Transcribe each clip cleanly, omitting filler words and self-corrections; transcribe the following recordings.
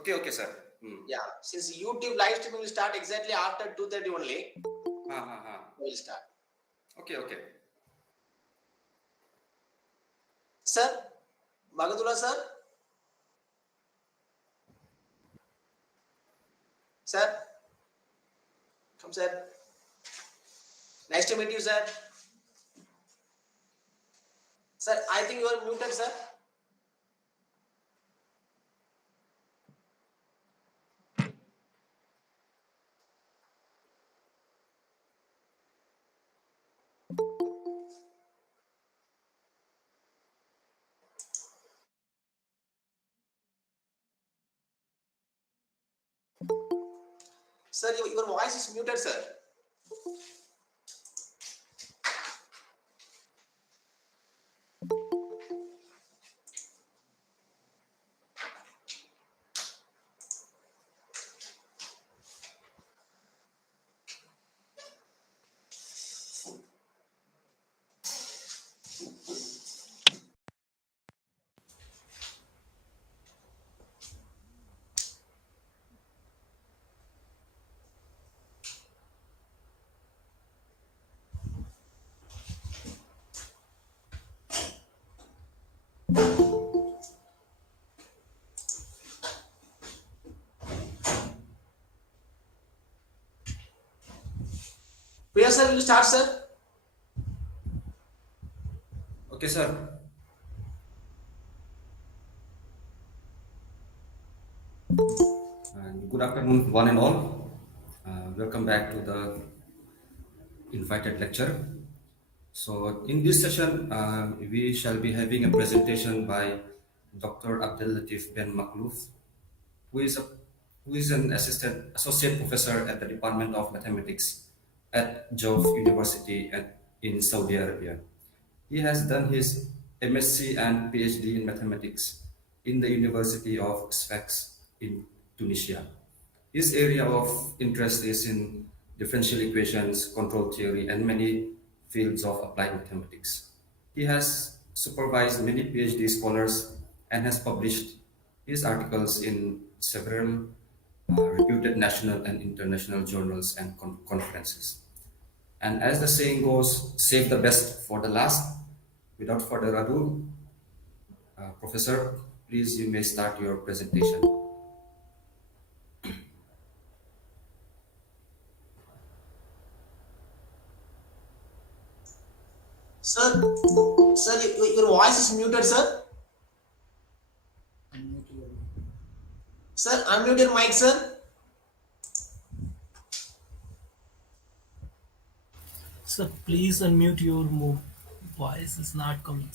Okay, okay, sir. Hmm. Yeah, since YouTube live streaming will start exactly after 2:30 only. We'll start. Okay, okay. Sir, Bagadullah sir. Sir, come sir. Nice to meet you, sir. Sir, I think you are muted, sir. Sir, your voice is muted, sir. Priya sir, will you start, sir? Okay, sir. And good afternoon, one and all. Welcome back to the invited lecture. So, in this session, we shall be having a presentation by Dr. Abdellatif Ben Makhlouf, who is, a, who is an associate professor at the Department of Mathematics at Joun University in Saudi Arabia. He has done his MSc and PhD in mathematics in the University of Sfax in Tunisia. His area of interest is in differential equations, control theory, and many fields of applied mathematics. He has supervised many PhD scholars and has published his articles in several reputed national and international journals and conferences. And as the saying goes, save the best for the last. Without further ado, Professor, please you may start your presentation. Sir, your voice is muted, sir. Sir, unmute your mic, sir. Sir, please unmute your voice is not coming.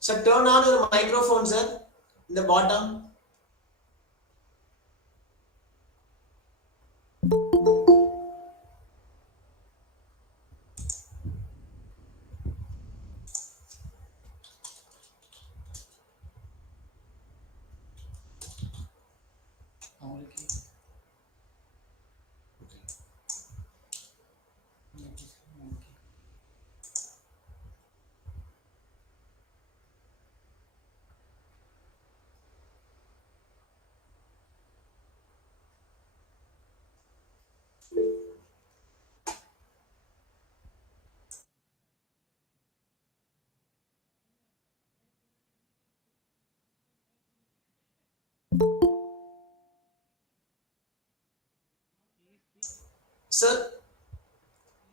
Sir, turn on your microphone, sir. In the bottom.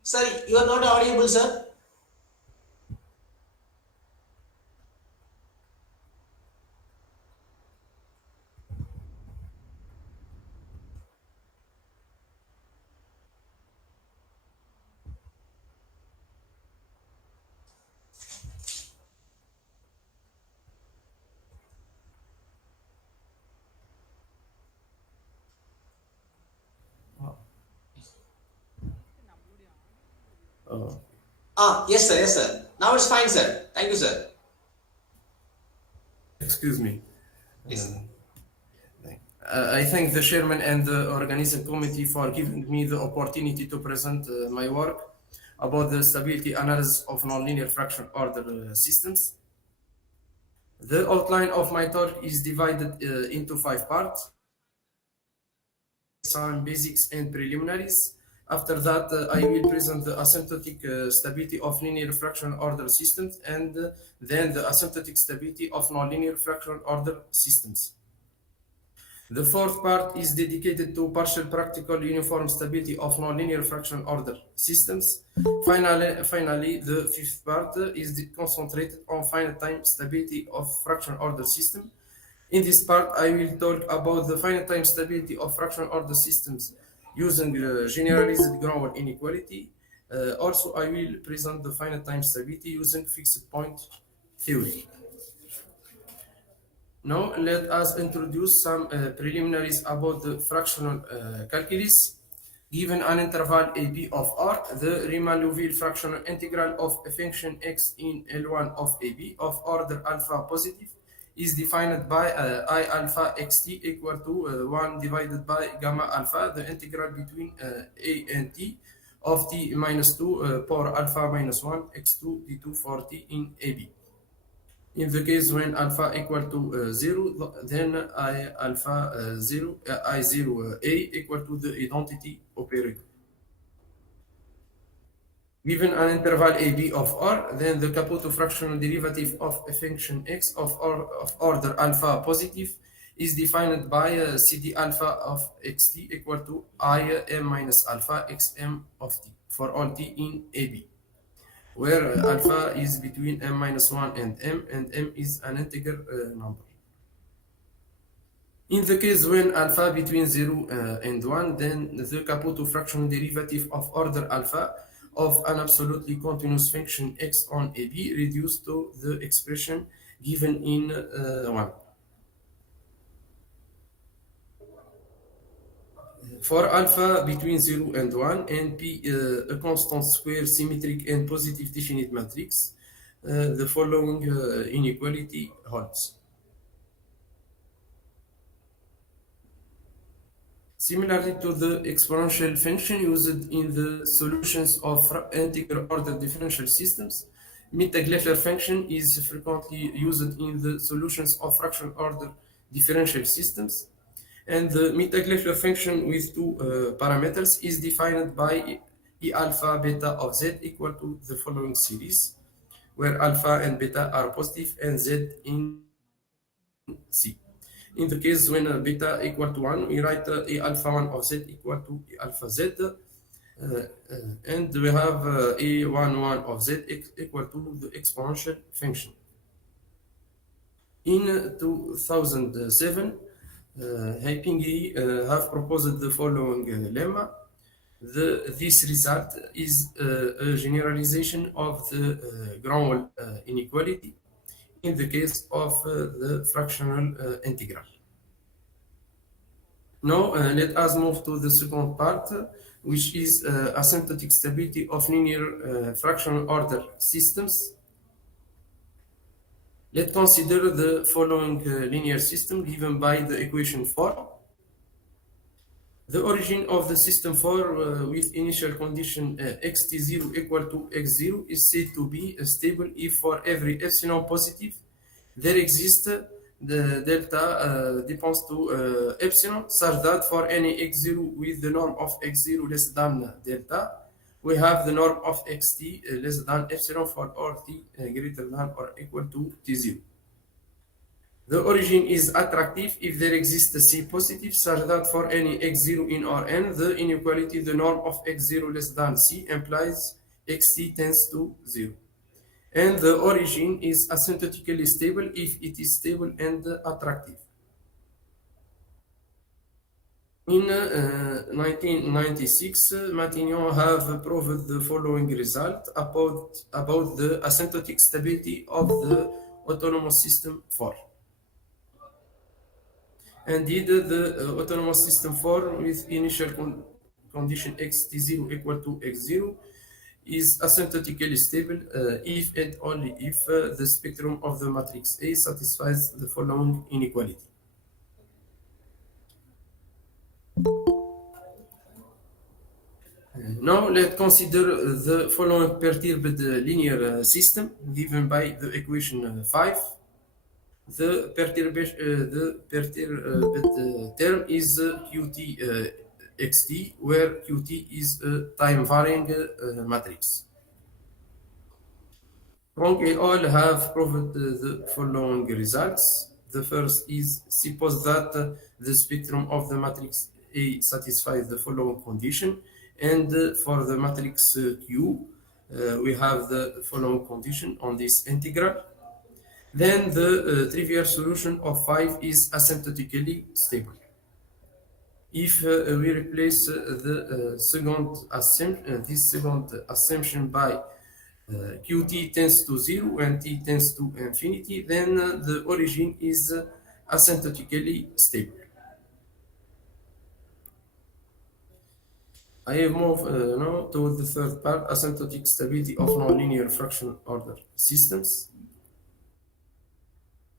Sir, you are not audible, sir. Yes, sir. Yes, sir. Now it's fine, sir. Thank you, sir. Excuse me. Please. I thank the chairman and the organizing committee for giving me the opportunity to present my work about the stability analysis of nonlinear fraction order systems. The outline of my talk is divided into 5 parts: some basics and preliminaries. After that, I will present the asymptotic stability of linear fraction order systems, and then the asymptotic stability of nonlinear fraction order systems. The fourth part is dedicated to partial practical uniform stability of nonlinear fraction order systems. Finally, the fifth part is concentrated on finite time stability of fraction order system. In this part, I will talk about the finite time stability of fraction order systems using generalized ground inequality. Also, I will present the finite time stability using fixed point theory. Now, let us introduce some preliminaries about the fractional calculus. Given an interval AB of R, the Riemann-Liouville fractional integral of a function x in L1 of AB of order alpha positive is defined by I alpha xt equal to 1 divided by gamma alpha, the integral between a and t of t minus 2 power alpha minus 1 x2 d2 for t in AB. In the case when alpha equal to 0, then I alpha 0, I 0 a equal to the identity operator. Given an interval AB of R, then the Caputo fractional derivative of a function x of order alpha positive is defined by CD alpha of xt equal to I m minus alpha xm of t for all t in AB, where alpha is between m minus 1 and m is an integer number. In the case when alpha between 0 and 1, then the Caputo fractional derivative of order alpha of an absolutely continuous function x on AB reduced to the expression given in 1. For alpha between 0 and 1 and P a constant square symmetric and positive definite matrix, the following inequality holds. Similarly to the exponential function used in the solutions of integer order differential systems, Mittag-Leffler function is frequently used in the solutions of fraction order differential systems. And the Mittag-Leffler function with two parameters is defined by E alpha beta of z equal to the following series, where alpha and beta are positive and z in C. In the case when beta equal to 1, we write E alpha 1 of z equal to E alpha z, and we have E11 of z equal to the exponential function. In 2007, Haipingi have proposed the following lemma. This result is a generalization of the Granwell inequality in the case of the fractional integral. Now, let us move to the second part, which is asymptotic stability of linear fractional order systems. Let's consider the following linear system given by the equation 4. The origin of the system 4 with initial condition xt0 equal to x0 is said to be stable if for every epsilon positive there exists the delta depends to epsilon, such that for any x0 with the norm of x0 less than delta, we have the norm of xt less than epsilon for all t greater than or equal to t0. The origin is attractive if there exists a C positive, such that for any x0 in Rn, the inequality the norm of x0 less than C implies xt tends to 0. And the origin is asymptotically stable if it is stable and attractive. In 1996, Matignon have proved the following result about the asymptotic stability of the autonomous system 4. Indeed, the autonomous system 4 with initial condition xt0 equal to x0 is asymptotically stable if and only if the spectrum of the matrix A satisfies the following inequality. Now let's consider the following perturbed linear system given by the equation 5. The perturbed term is Qt xt, where Qt is a time-varying matrix. Strong et al. Have proved the following results. The first is suppose that the spectrum of the matrix A satisfies the following condition, and for the matrix Q, we have the following condition on this integral. Then the trivial solution of 5 is asymptotically stable. If we replace this second assumption by Qt tends to 0 and t tends to infinity, then the origin is asymptotically stable. I have moved now to the third part, asymptotic stability of nonlinear fraction order systems.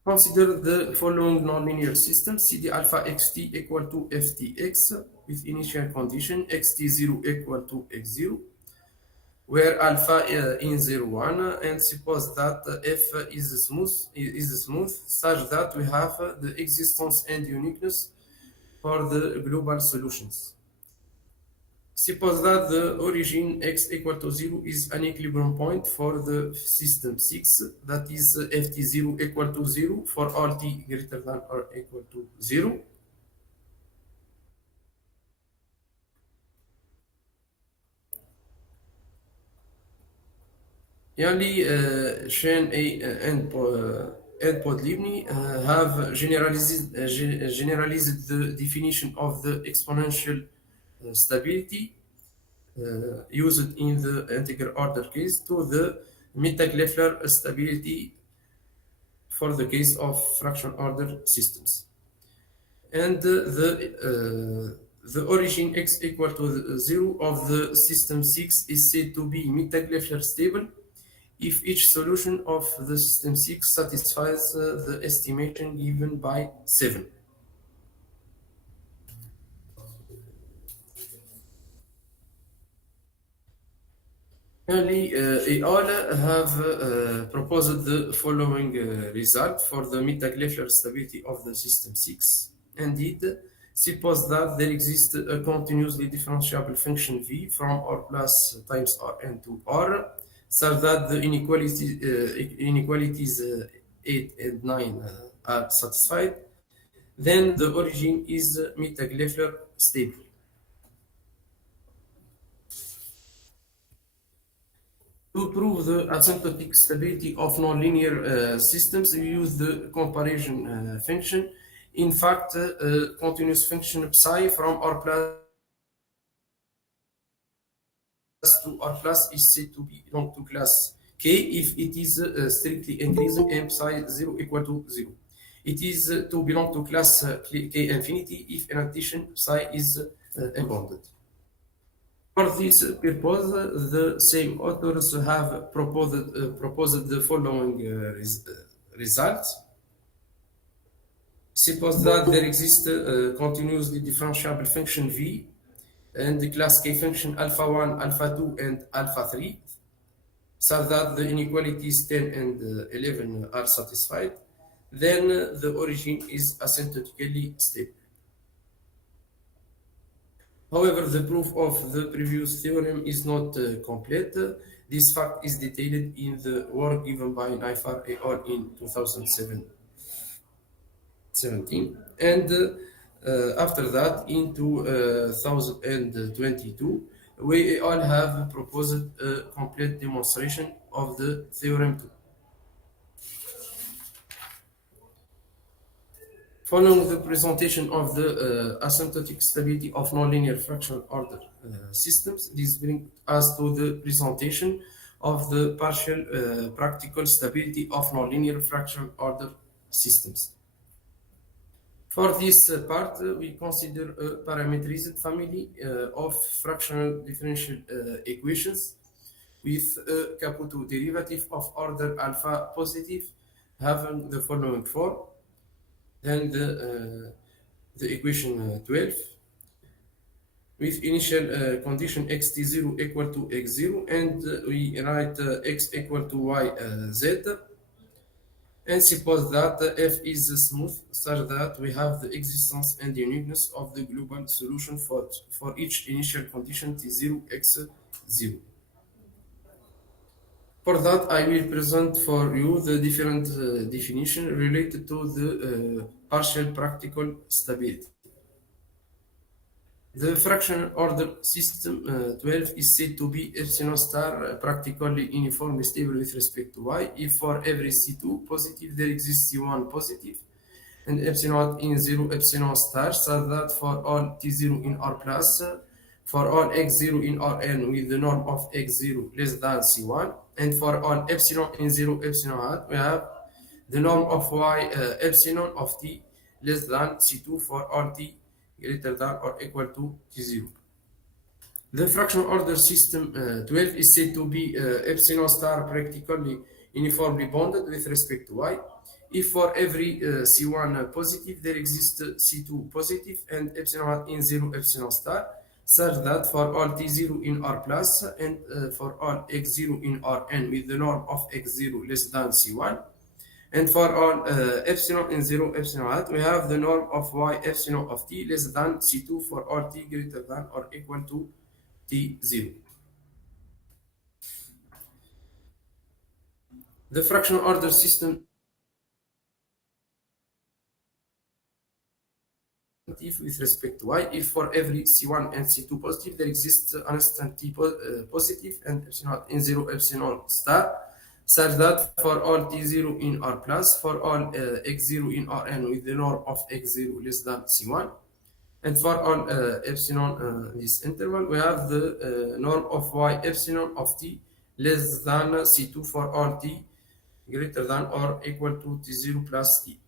Consider the following nonlinear system: CD alpha xt equal to ftx with initial condition xt0 equal to x0, where alpha in 0, 1, and suppose that f is smooth such that we have the existence and uniqueness for the global solutions. Suppose that the origin x equal to 0 is an equilibrium point for the system 6, that is ft0 equal to 0 for all t greater than or equal to 0. Yanli, Shen and Podlibny have generalized the definition of the exponential stability used in the integral order case to the Mittag-Leffler stability for the case of fraction order systems. And the origin x equal to 0 of the system 6 is said to be Mittag-Leffler stable if each solution of the system 6 satisfies the estimation given by 7. Finally, et al. Have proposed the following result for the Mittag-Leffler stability of the system 6. Indeed, suppose that there exists a continuously differentiable function v from r plus times rn to r, such that the inequalities 8 and 9 are satisfied, then the origin is Mittag-Leffler stable. To prove the asymptotic stability of nonlinear systems, we use the comparison function. In fact, a continuous function psi from r plus to r plus is said to belong to class k if it is strictly increasing and psi 0 equal to 0. It is to belong to class k infinity if in addition psi is unbounded. For this purpose, the same authors have proposed the following results. Suppose that there exists a continuously differentiable function v and the class k function alpha 1, alpha 2, and alpha 3, so that the inequalities 10 and 11 are satisfied, then the origin is asymptotically stable. However, the proof of the previous theorem is not complete. This fact is detailed in the work given by Naifar et al. In 2017. And after that, in 2022, we all have proposed a complete demonstration of the theorem 2. Following the presentation of the asymptotic stability of nonlinear fraction order systems, this brings us to the presentation of the partial practical stability of nonlinear fraction order systems. For this part, we consider a parametrized family of fractional differential equations with a Caputo derivative of order alpha positive having the following form. Then the equation 12 with initial condition xt0 equal to x0, and we write x equal to y z, and suppose that f is smooth such that we have the existence and uniqueness of the global solution for each initial condition t0 x0. For that, I will present for you the different definition related to the partial practical stability. The fraction order system 12 is said to be epsilon star practically uniformly stable with respect to y if for every C2 positive there exists C1 positive and epsilon in 0 epsilon star, so that for all T0 in R plus, for all x0 in Rn with the norm of x0 less than C1, and for all epsilon in 0 epsilon hat, we have the norm of y epsilon of T less than C2 for all T greater than or equal to T0. The fraction order system 12 is said to be epsilon star practically uniformly bonded with respect to y if for every C1 positive there exists C2 positive and epsilon in 0 epsilon star, such that for all T0 in R plus and for all x0 in Rn with the norm of x0 less than C1, and for all epsilon in 0 epsilon hat, we have the norm of y epsilon of t less than C2 for all t greater than or equal to T0. The fraction order system with respect to y if for every C1 and C2 positive there exists an instant t positive and epsilon in 0 epsilon star, such that for all T0 in R plus, for all x0 in Rn with the norm of x0 less than C1, and for all epsilon in this interval, we have the norm of y epsilon of t less than C2 for all t greater than or equal to T0 plus t.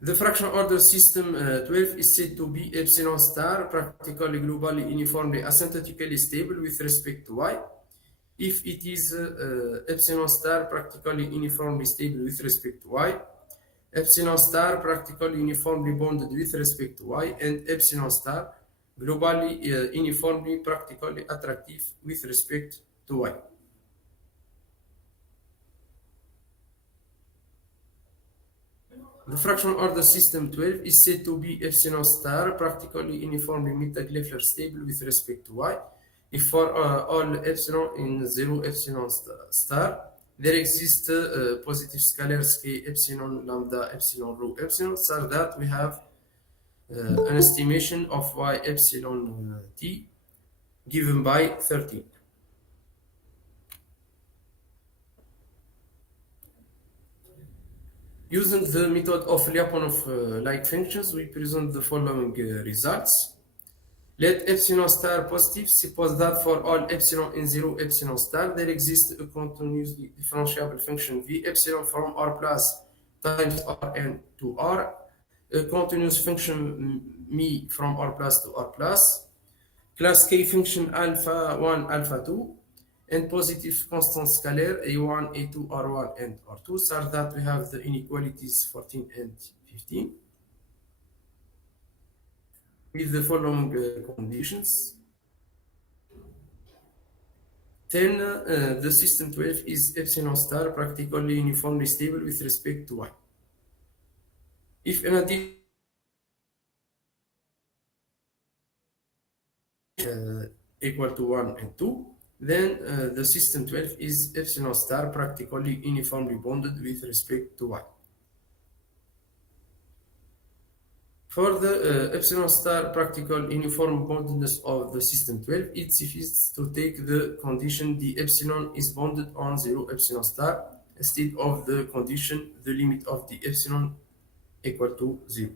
The fraction order system 12 is said to be epsilon star practically globally uniformly asymptotically stable with respect to y if it is epsilon star practically uniformly stable with respect to y, epsilon star practically uniformly bonded with respect to y, and epsilon star globally uniformly practically attractive with respect to y. The fraction order system 12 is said to be epsilon star practically uniformly Mittag-Leffler stable with respect to y if for all epsilon in 0 epsilon star there exists positive scalars k epsilon lambda epsilon rho epsilon, such that we have an estimation of y epsilon t given by 13. Using the method of Lyapunov-like functions, we present the following results. Let epsilon star positive, suppose that for all epsilon in 0 epsilon star, there exists a continuously differentiable function v epsilon from R plus times Rn to R, a continuous function mi from R plus to R plus, class K function alpha 1, alpha 2, and positive constant scalar A1, A2, R1, and R2, such that we have the inequalities 14 and 15. With the following conditions. Then the system 12 is epsilon star practically uniformly stable with respect to y. If an addition equal to 1 and 2, then the system 12 is epsilon star practically uniformly bonded with respect to y. For the epsilon star practical uniform bondedness of the system 12, it suffices to take the condition the epsilon is bonded on 0 epsilon star instead of the condition the limit of the epsilon equal to 0.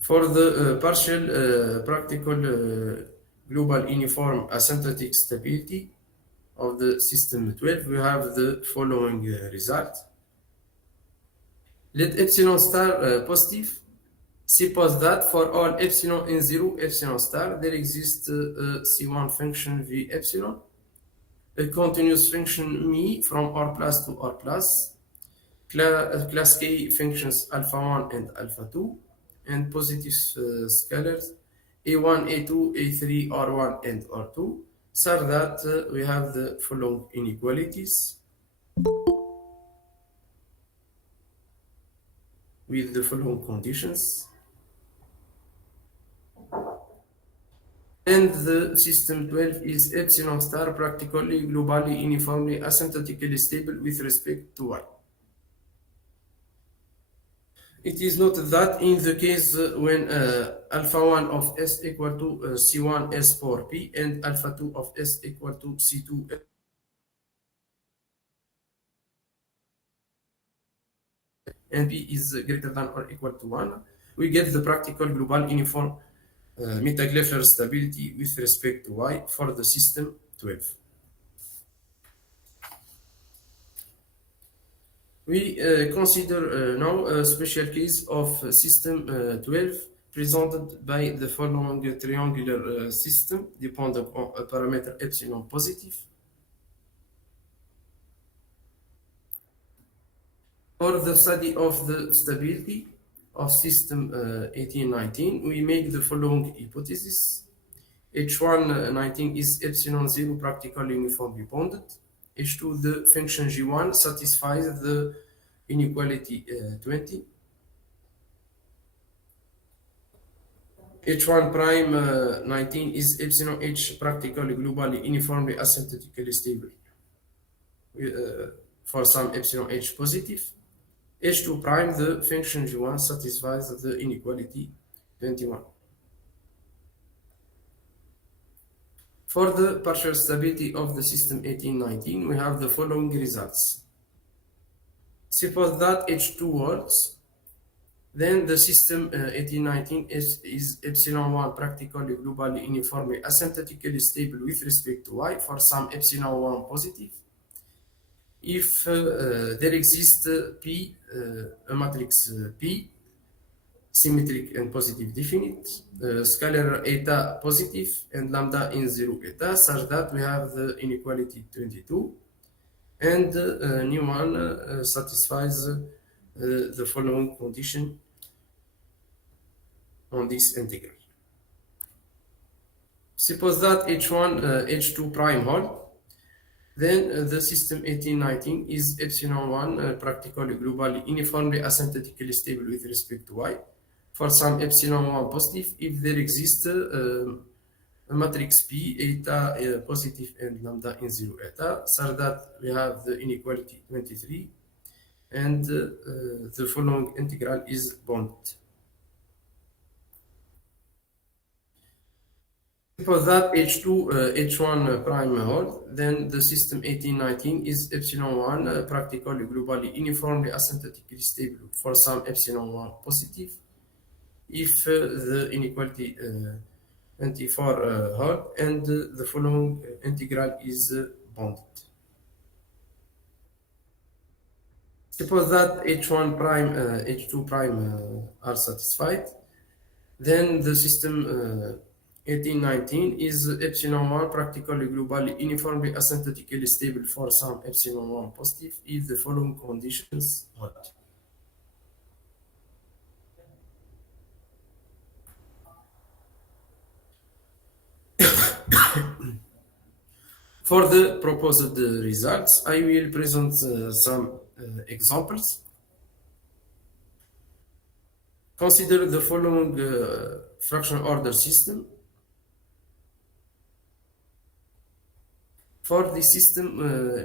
For the partial practical global uniform asymptotic stability of the system 12, we have the following result. Let epsilon star positive Suppose that for all epsilon n0 epsilon star, there exists a C1 function v epsilon, a continuous function mi from R plus to R plus, class K functions alpha 1 and alpha 2, and positive scalars A1, A2, A3, R1, and R2, so that we have the following inequalities with the following conditions. And the system 12 is epsilon star practically globally uniformly asymptotically stable with respect to y. It is noted that in the case when alpha 1 of S equal to C1 S for P and alpha 2 of S equal to C2 and P is greater than or equal to 1, we get the practical global uniform Mittag-Leffler stability with respect to y for the system 12. We consider now a special case of system 12 presented by the following triangular system depending on a parameter epsilon positive. For the study of the stability of system 1819, we make the following hypothesis. H1 is epsilon 0 practically uniformly bounded. H2, the function G1 satisfies the inequality 20. H1 prime 19 is epsilon H practically globally uniformly asymptotically stable for some epsilon H positive. H2 prime, the function G1 satisfies the inequality 21. For the partial stability of the system 1819, we have the following results. Suppose that H2 works, then the system 1819 is epsilon 1 practically globally uniformly asymptotically stable with respect to y for some epsilon 1 positive. If there exists P, a matrix P, symmetric and positive definite, scalar eta positive and lambda in 0 eta, such that we have the inequality 22, and new one satisfies the following condition on this integral. Suppose that H1, H2 prime hold, then the system 1819 is epsilon 1 practically globally uniformly asymptotically stable with respect to y for some epsilon 1 positive if there exists a matrix P eta positive and lambda in 0 eta, so that we have the inequality 23 and the following integral is bounded. Suppose that H2, H1 prime hold, then the system 1819 is epsilon 1 practically globally uniformly asymptotically stable for some epsilon 1 positive if the inequality 24 hold and the following integral is bounded. Suppose that H1 prime, H2 prime are satisfied, then the system 1819 is epsilon 1 practically globally uniformly asymptotically stable for some epsilon 1 positive if the following conditions hold. For the proposed results, I will present some examples. Consider the following fractional order system. For the system,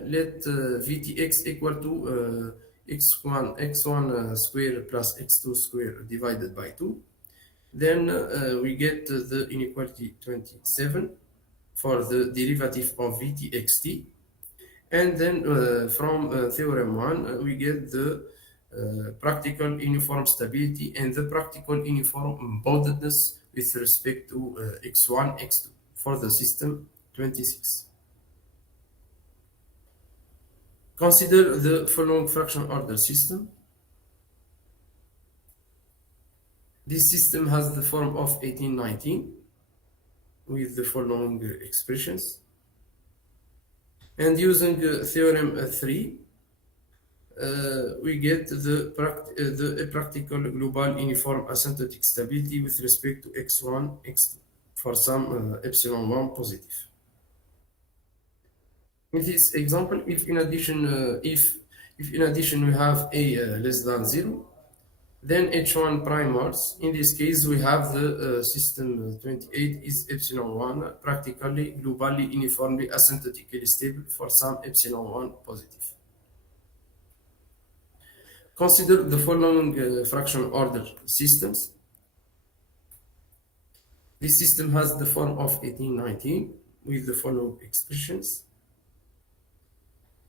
let Vtx equal to x1 square plus x2 square divided by 2. Then we get the inequality 27 for the derivative of Vtxt. And then from theorem 1, we get the practical uniform stability and the practical uniform boundedness with respect to x1, x2 for the system 26. Consider the following fractional order system. This system has the form of 1819 with the following expressions. And using theorem 3, we get the practical global uniform asymptotic stability with respect to x1, x for some epsilon 1 positive. In this example, if in addition we have a less than 0, then h1 primars. In this case, we have the system 28 is epsilon 1 practically globally uniformly asymptotically stable for some epsilon 1 positive. Consider the following fraction order systems. This system has the form of 1819 with the following expressions.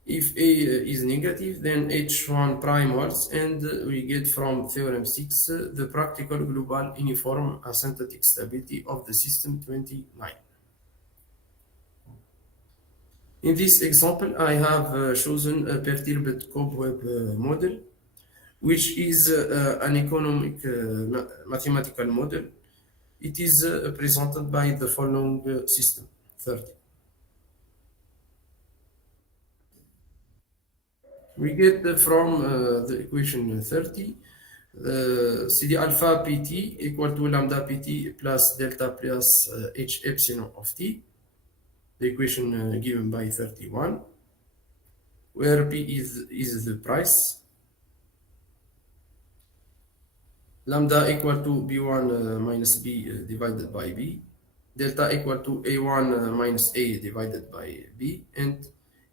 If A is negative, then H1 primars, and we get from theorem 6 the practical global uniform asymptotic stability of the system 29. In this example, I have chosen a perturbed cobweb model, which is an economic mathematical model. It is presented by the following system 30. We get from the equation 30 CD alpha pt equal to lambda pt plus delta plus h epsilon of t, the equation given by 31, where p is the price, lambda equal to b1 minus b divided by b, delta equal to a1 minus a divided by b, and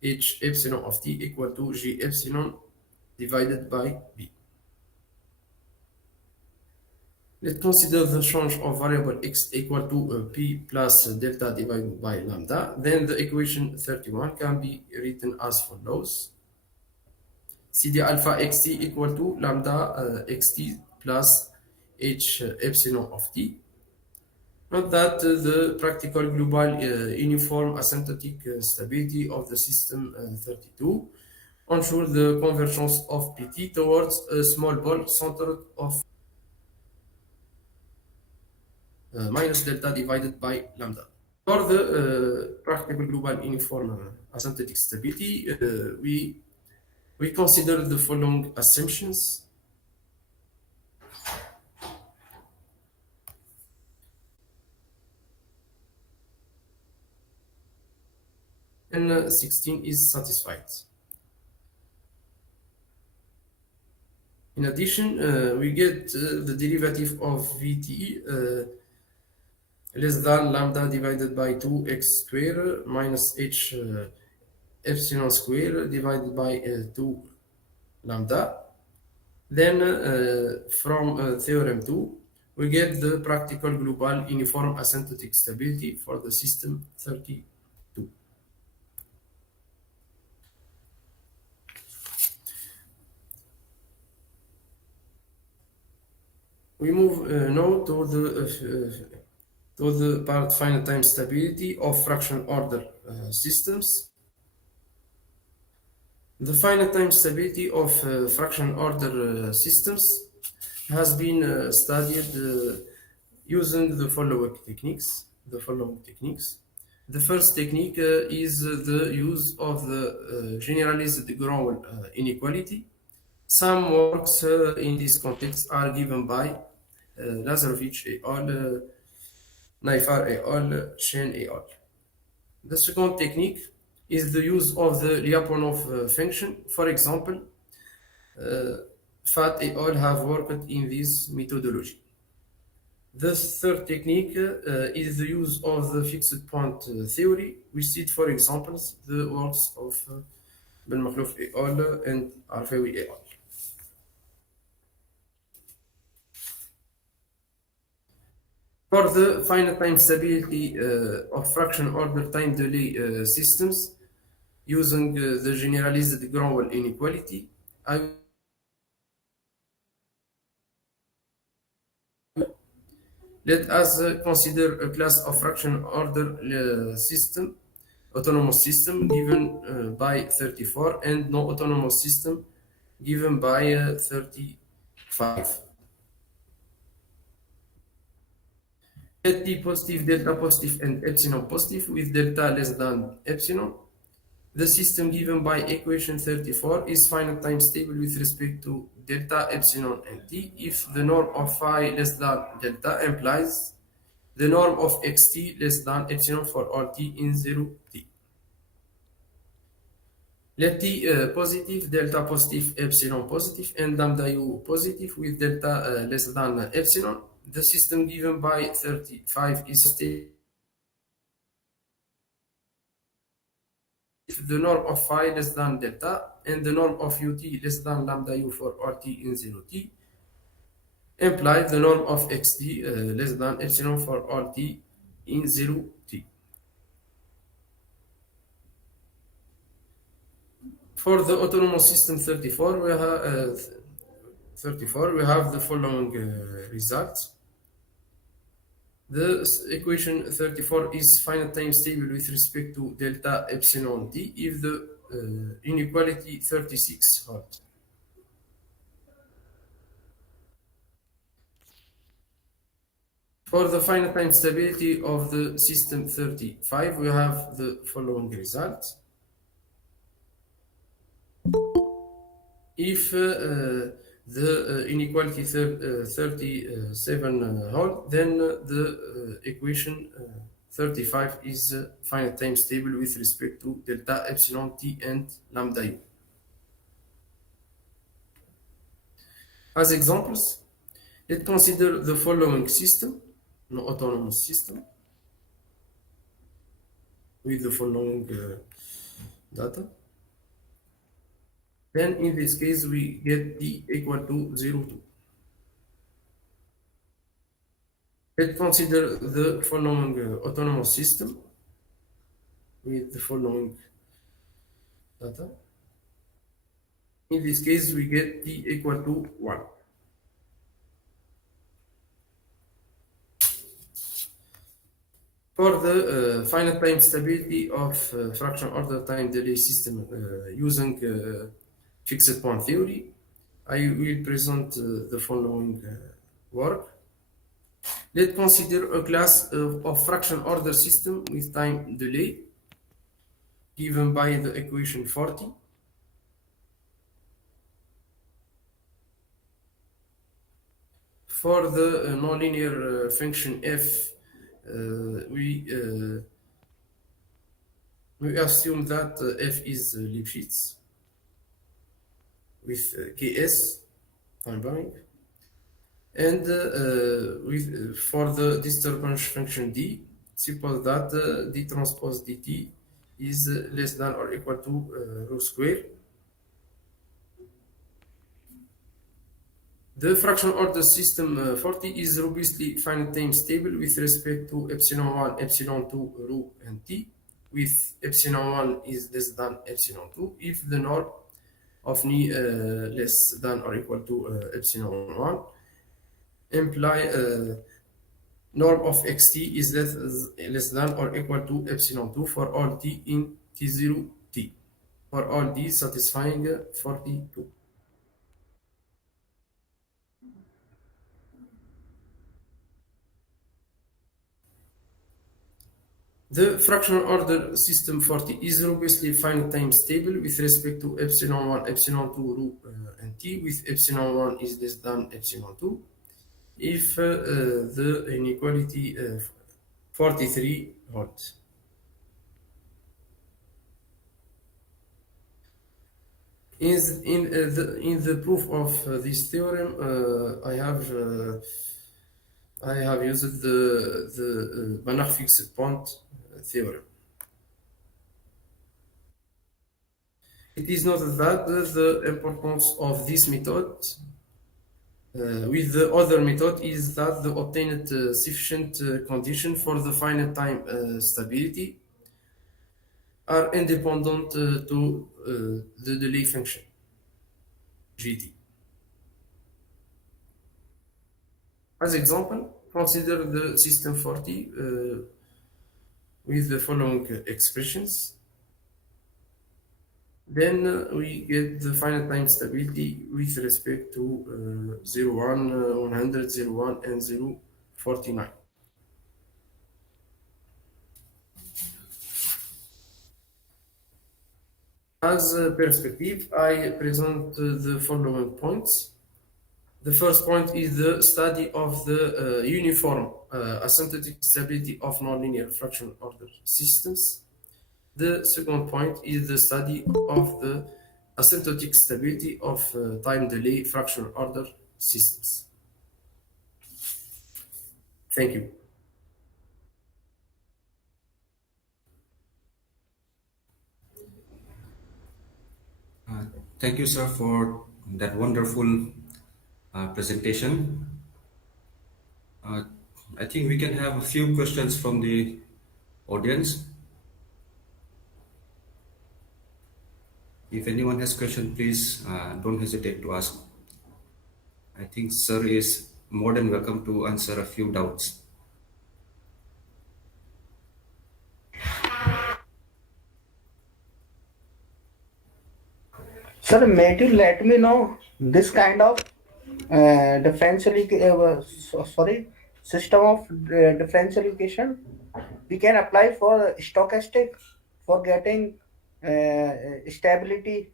h epsilon of t equal to g epsilon divided by b. Let's consider the change of variable x equal to p plus delta divided by lambda. Then the equation 31 can be written as follows. CD alpha xt equal to lambda xt plus h epsilon of t. Note that the practical global uniform asymptotic stability of the system 32 ensure the convergence of pt towards a small ball centered of minus delta divided by lambda. For the practical global uniform asymptotic stability, we consider the following assumptions. And 16 is satisfied. In addition, we get the derivative of Vt less than lambda divided by 2x squared minus h epsilon squared divided by 2 lambda. Then from theorem 2, we get the practical global uniform asymptotic stability for the system 32. We move now to the part finite time stability of fraction order systems. The finite time stability of fraction order systems has been studied using the following techniques. The first technique is the use of the generalized Grand inequality. Some works in this context are given by Lazarovich et al., Naifar et al., Chen et al. The second technique is the use of the Lyapunov function. For example, Fat et al. Have worked in this methodology. The third technique is the use of the fixed point theory. We cite, for example, the works of Makhlouf et al. And Arfawi et al. For the finite time stability of fraction order time delay systems using the generalized Grand inequality, let us consider a class of fraction order system, autonomous system given by 34 and no autonomous system given by 35. let t positive, delta positive, and epsilon positive with delta less than epsilon. The system given by equation 34 is finite time stable with respect to delta, epsilon, and t if the norm of phi less than delta implies the norm of xt less than epsilon for all t in 0 t. Let t positive, delta positive, epsilon positive, and lambda u positive with delta less than epsilon. The system given by 35 is stable if the norm of phi less than delta and the norm of ut less than lambda u for rt in 0 t imply the norm of xt less than epsilon for rt in 0 t. For the autonomous system 34, we have the following results. The equation 34 is finite time stable with respect to delta epsilon t if the inequality 36 holds. For the finite time stability of the system 35, we have the following results. If the inequality 37 hold, then the equation 35 is finite time stable with respect to delta epsilon t and lambda u. As examples, let's consider the following system, an autonomous system, with the following data. Then in this case, we get t equal to 0, 2. Let's consider the following autonomous system with the following data. In this case, we get t equal to 1. For the finite time stability of fraction order time delay system using fixed point theory, I will present the following work. Let's consider a class of fraction order system with time delay given by the equation 40. For the nonlinear function f, we assume that f is Lipschitz with ks time bounding, and for the disturbance function d, suppose that d transpose dt is less than or equal to rho square. The fraction order system 40 is robustly finite time stable with respect to epsilon 1, epsilon 2, rho, and t, with epsilon 1 is less than epsilon 2 if the norm of ni less than or equal to epsilon 1 imply norm of xt is less than or equal to epsilon 2 for all t in t0 t, for all d satisfying 42. The fractional order system 40 is robustly finite time stable with respect to epsilon 1, epsilon 2, rho, and t, with epsilon 1 is less than epsilon 2 if the inequality 43 holds. In the proof of this theorem, I have used the Banach fixed point theorem. It is noted that the importance of this method with the other method is that the obtained sufficient condition for the finite time stability are independent to the delay function gt. As example, consider the system 40 with the following expressions. Then we get the finite time stability with respect to 0, 1, 100, 0, 1, and 0, 49. As a perspective, I present the following points. The first point is the study of the uniform asymptotic stability of nonlinear fractional order systems. The second point is the study of the asymptotic stability of time delay fractional order systems. Thank you. Thank you, sir, for that wonderful presentation. I think we can have a few questions from the audience. If anyone has question, please don't hesitate to ask. I think sir is more than welcome to answer a few doubts. Sir, may you let me know this kind of system of differential equation we can apply for stochastic for getting stability.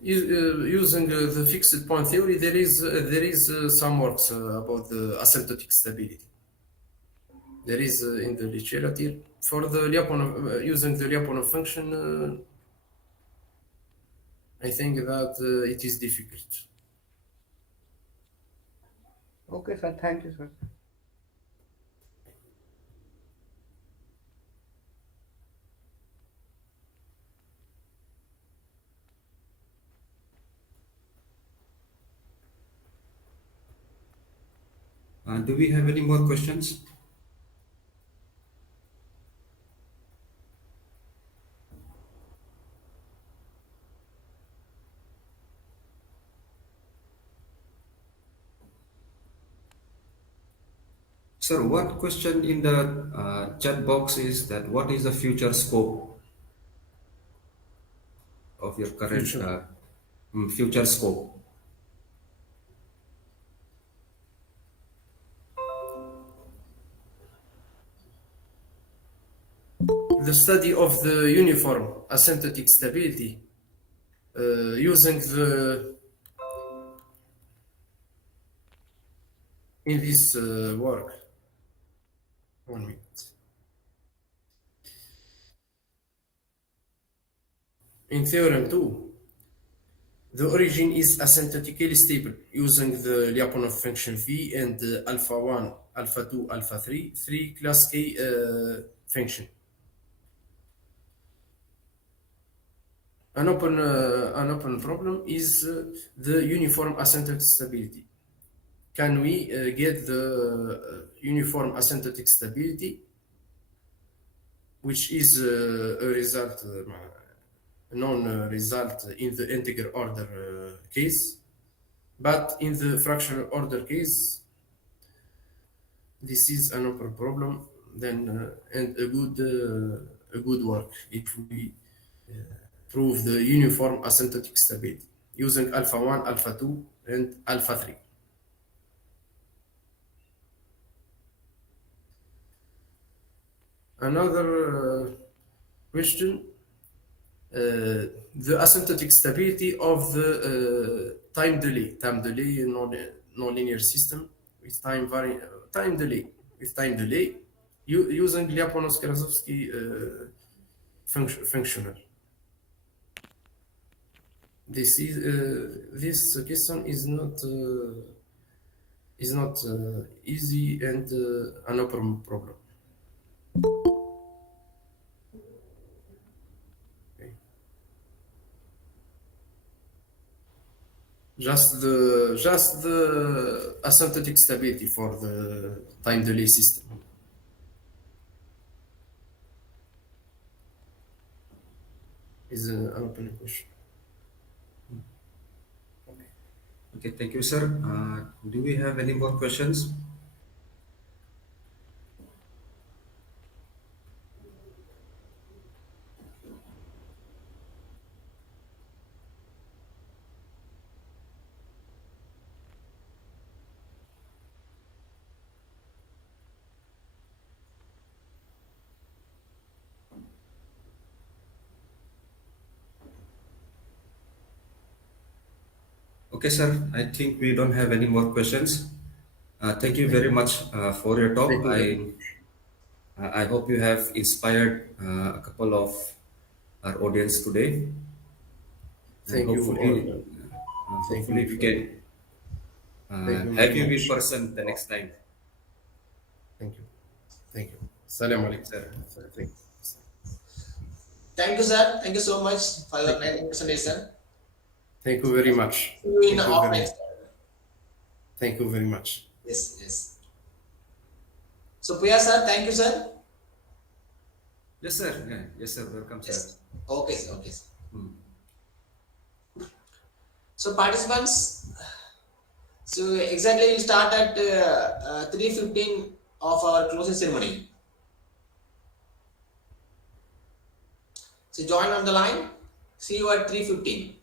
Using the fixed point theory, there is some works about the asymptotic stability. There is in the literature for the Lyapunov using the Lyapunov function. I think that it is difficult. Okay, sir. Thank you, sir. Do we have any more questions? Sir, one question in the chat box is that what is the future scope of your current future scope? The study of the uniform asymptotic stability using the in this work. 1 minute. In theorem 2, the origin is asymptotically stable using the Lyapunov function phi and the alpha 1, alpha 2, alpha 3, 3 class K function. An open problem is the uniform asymptotic stability. Can we get the uniform asymptotic stability, which is a result, known result in the integer order case, but in the fractional order case, this is an open problem. Then and a good work if we prove the uniform asymptotic stability using alpha 1, alpha 2, and alpha 3. Another question, the asymptotic stability of the time delay in nonlinear system with time delay using Lyapunov-Sklazowski functional. This question is not easy and an open problem. Okay. Just the asymptotic stability for the time delay system. Is an open question. Okay, thank you, sir. Do we have any more questions? Okay, sir. I think we don't have any more questions. Thank you very much for your talk. Thank you very much. I hope you have inspired a couple of our audience today, and Thank you all. Thank hopefully you. we can Thank you have very you in much. person the next time. Thank you. Thank you. Salam Okay, alaikum. sir. Thank you. Thank you, sir. Thank you so much for your presentation. Thank you very much. See you in Thank you very offline. much. Thank you very much. Yes, yes. So, Priya sir, thank you, sir. Yes, sir. Yeah. Yes, sir. Welcome, sir. Yes. Okay, sir. Okay, sir. Hmm. So, participants, so exactly we'll start at 3:15 of our closing ceremony. So, join on the line. See you at 3:15.